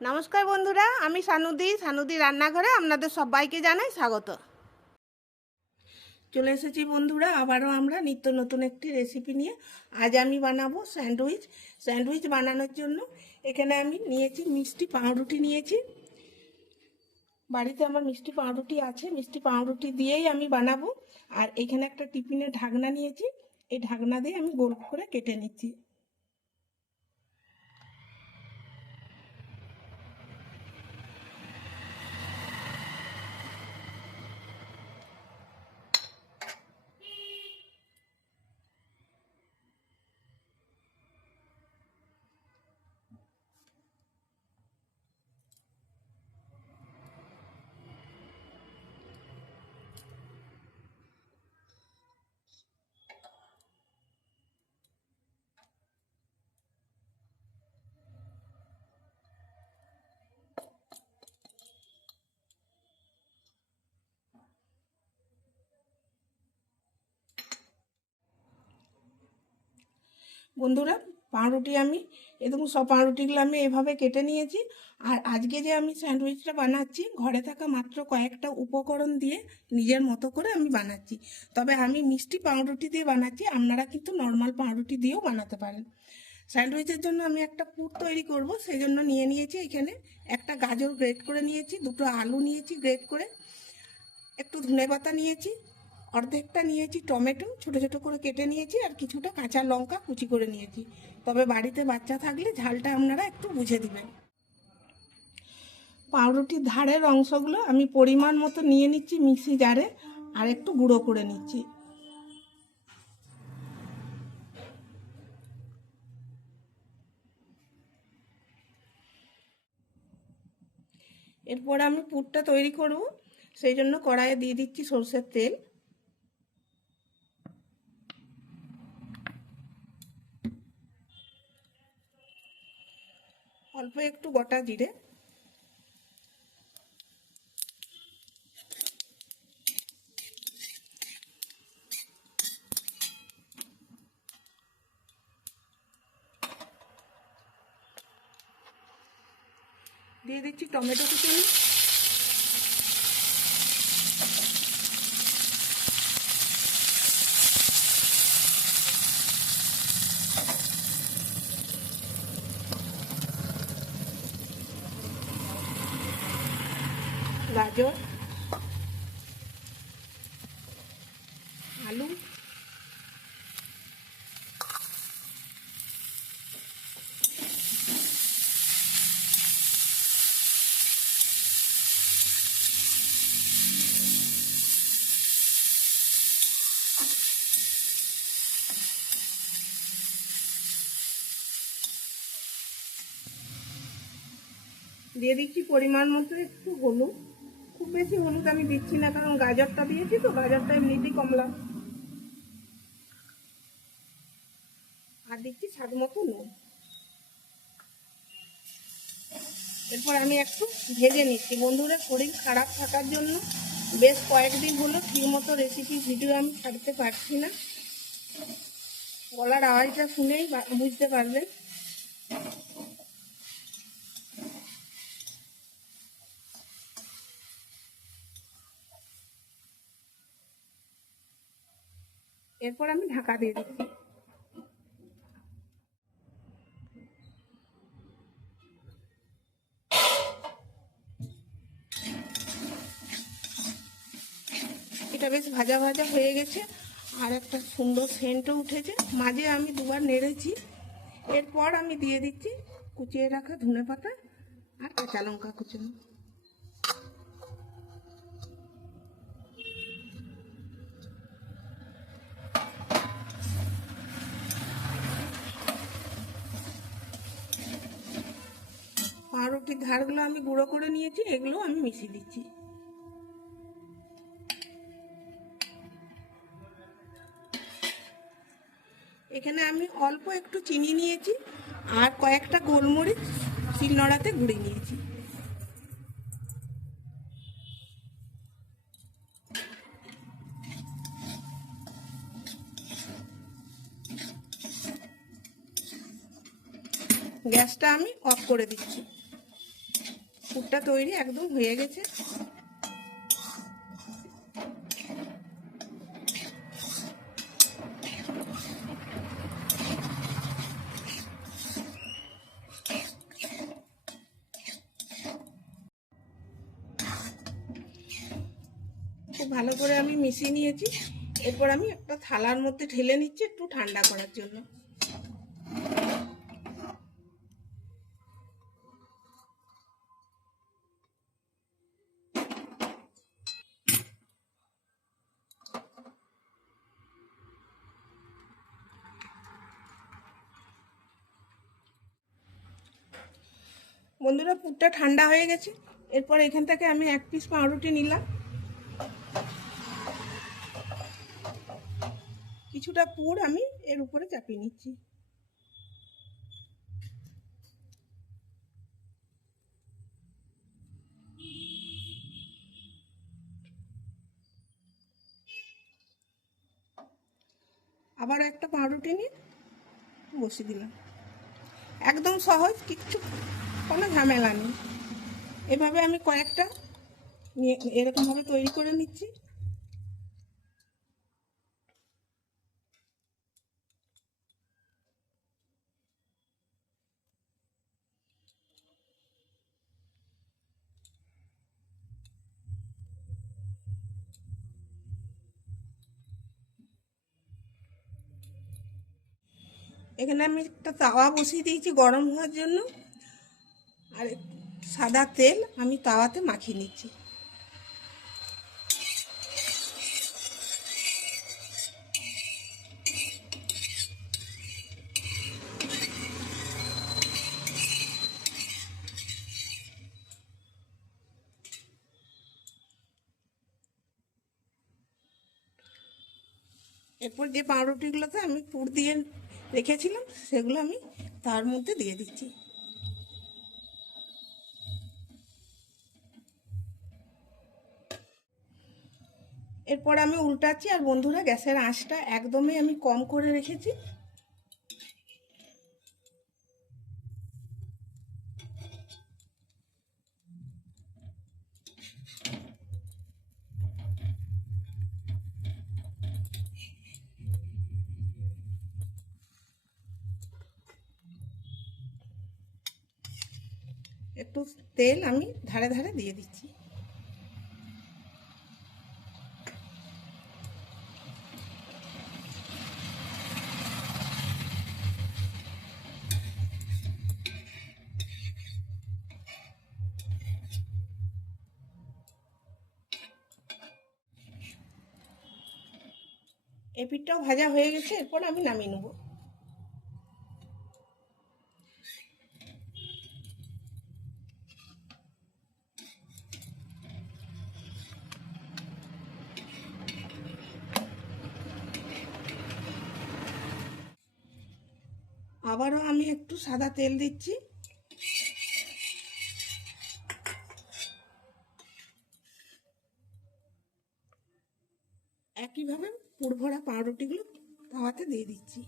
নমস্কার বন্ধুরা, আমি সানুদি সানুদি রান্নাঘরে আপনাদের সবাইকে জানাই স্বাগত। চলে এসেছি বন্ধুরা, আবারও আমরা নিত্য নতুন একটি রেসিপি নিয়ে। আজ আমি বানাবো স্যান্ডউইচ। স্যান্ডউইচ বানানোর জন্য এখানে আমি নিয়েছি মিষ্টি পাউরুটি নিয়েছি। বাড়িতে আমার মিষ্টি পাউরুটি আছে, মিষ্টি পাউরুটি দিয়েই আমি বানাবো। আর এখানে একটা টিফিনের ঢাকনা নিয়েছি। এই ঢাকনা দিয়ে আমি গোল করে কেটে নিচ্ছি। বন্ধুরা, পাউরুটি আমি এরকম সব পাউরুটিগুলো আমি এভাবে কেটে নিয়েছি। আর আজকে যে আমি স্যান্ডউইচটা বানাচ্ছি, ঘরে থাকা মাত্র কয়েকটা উপকরণ দিয়ে নিজের মতো করে আমি বানাচ্ছি। তবে আমি মিষ্টি পাউরুটি দিয়ে বানাচ্ছি, আপনারা কিন্তু নর্মাল পাউরুটি দিয়েও বানাতে পারেন। স্যান্ডউইচের জন্য আমি একটা পুর তৈরি করব সেই জন্য নিয়ে নিয়েছি এখানে একটা গাজর গ্রেট করে নিয়েছি, দুটো আলু নিয়েছি গ্রেট করে, একটু ধনে পাতা নিয়েছি অর্ধেকটা নিয়েছি টমেটো, ছোট ছোট করে কেটে নিয়েছি আর কিছুটা কাঁচা লঙ্কা কুচি করে নিয়েছি। তবে বাড়িতে বাচ্চা থাকলে ঝালটা আপনারা একটু বুঝে দিবেন। পাউরুটির ধারের অংশগুলো আমি পরিমাণ মতো নিয়ে নিচ্ছি মিক্সি জারে আর একটু গুঁড়ো করে নিচ্ছি। এরপর আমি পুরটা তৈরি করব, সেই জন্য কড়াইয়ে দিয়ে দিচ্ছি সর্ষের তেল। একটু গোটা জিরে। দিয়ে দিচ্ছি টমেটো কুচি। গাজর আলু দিয়ে দিচ্ছি পরিমাণ মতো একটু হলুদ। খুব বেশি হলুদ আমি দিচ্ছি না, কারণ গাজরটা দিয়েছি তো, গাজরটা এমনিতেই কমলা। আর দিচ্ছি স্বাদ মতো নুন। এরপর আমি একটু ভেজে নিচ্ছি। বন্ধুরা, শরীর খারাপ থাকার জন্য বেশ কয়েকদিন হলো ঠিকমতো রেসিপি ভিডিও আমি ছাড়তে পারছি না। গলার আওয়াজটা শুনেই বুঝতে পারবেন। এরপর আমি ঢাকা দিয়ে দিচ্ছি। এটা বেশ ভাজা ভাজা হয়ে গেছে, আর একটা সুন্দর সেন্টও উঠেছে। মাঝে আমি দুবার নেড়েছি, এরপর আমি দিয়ে দিচ্ছি কুচিয়ে রাখা ধনে পাতা আর কাঁচা লঙ্কা কুচানো। পাউরুটির ধারগুলো আমি গুঁড়ো করে নিয়েছি এগুলো আমি মিশিয়ে দিচ্ছি। এখানে আমি অল্প একটু চিনি নিয়েছি আর কয়েকটা গোলমরিচ শিলনোড়াতে গুঁড়ে নিয়েছি। গ্যাসটা আমি অফ করে দিচ্ছি। পুরটা তৈরি একদম হয়ে গেছে। খুব ভালো করে আমি মিশিয়ে নিয়েছি। এরপর আমি একটা থালার মধ্যে ঢেলে নিচ্ছি একটু ঠান্ডা করার জন্য। বন্ধুরা, পুরটা ঠান্ডা হয়ে গেছে। এরপর এখান থেকে আমি এক পিস পাউরুটি নিলাম। কিছুটা পুর আমি এর উপরে চাপিয়ে নিচ্ছি। আবার একটা পাউরুটি নিয়ে বসিয়ে দিলাম। একদম সহজ, কিচ্ছু কোনো ঝামেলা নেই। এভাবে আমি কয়েকটা এরকমভাবে তৈরি করে নিচ্ছি। এখানে আমি একটা তাওয়া বসিয়ে দিয়েছি গরম হওয়ার জন্য। আর সাদা তেল আমি তাওয়াতে মাখিয়ে নিচ্ছি। এরপর যে পাউরুটিগুলোতে আমি পুর দিয়ে রেখেছিলাম, সেগুলো আমি তার মধ্যে দিয়ে দিচ্ছি। এরপর আমি উল্টাচ্ছি আর বন্ধুরা গ্যাসের আঁচটা একদমই আমি কম করে রেখেছি। একটু তেল আমি ধারে ধারে দিয়ে দিচ্ছি। এই পিঠটাও ভাজা হয়ে গেছে, এরপর আমি নামিয়ে নেব। আবারও আমি একটু সাদা তেল দিচ্ছি। একইভাবে পুরভরা পাউরুটিগুলো তাওয়াতে দিয়ে দিচ্ছি।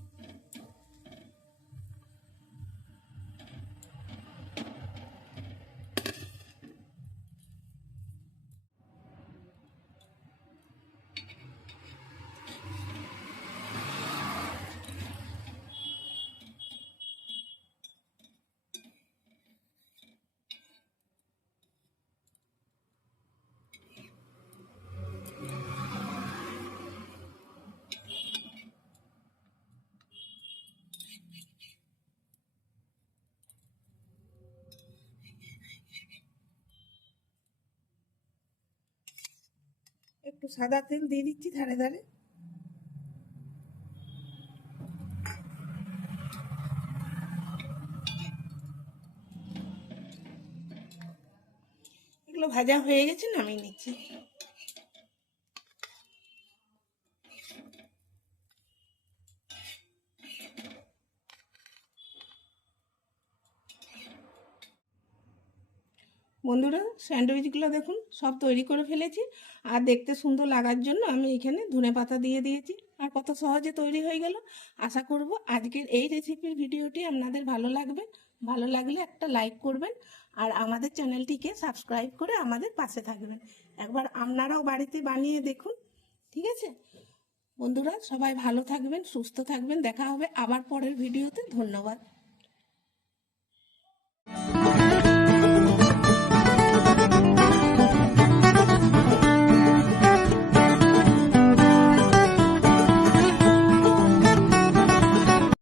সাদা তেল দিয়ে দিচ্ছি ধারে ধারে। এগুলো ভাজা হয়ে গেছে নামিয়ে নিচ্ছি। বন্ধুরা, স্যান্ডউইচগুলো দেখুন, সব তৈরি করে ফেলেছি। আর দেখতে সুন্দর লাগার জন্য আমি এখানে ধনে পাতা দিয়ে দিয়েছি। আর কত সহজে তৈরি হয়ে গেল। আশা করব আজকের এই রেসিপির ভিডিওটি আপনাদের ভালো লাগবে। ভালো লাগলে একটা লাইক করবেন আর আমাদের চ্যানেলটিকে সাবস্ক্রাইব করে আমাদের পাশে থাকবেন। একবার আপনারাও বাড়িতে বানিয়ে দেখুন, ঠিক আছে? বন্ধুরা, সবাই ভালো থাকবেন, সুস্থ থাকবেন। দেখা হবে আবার পরের ভিডিওতে। ধন্যবাদ।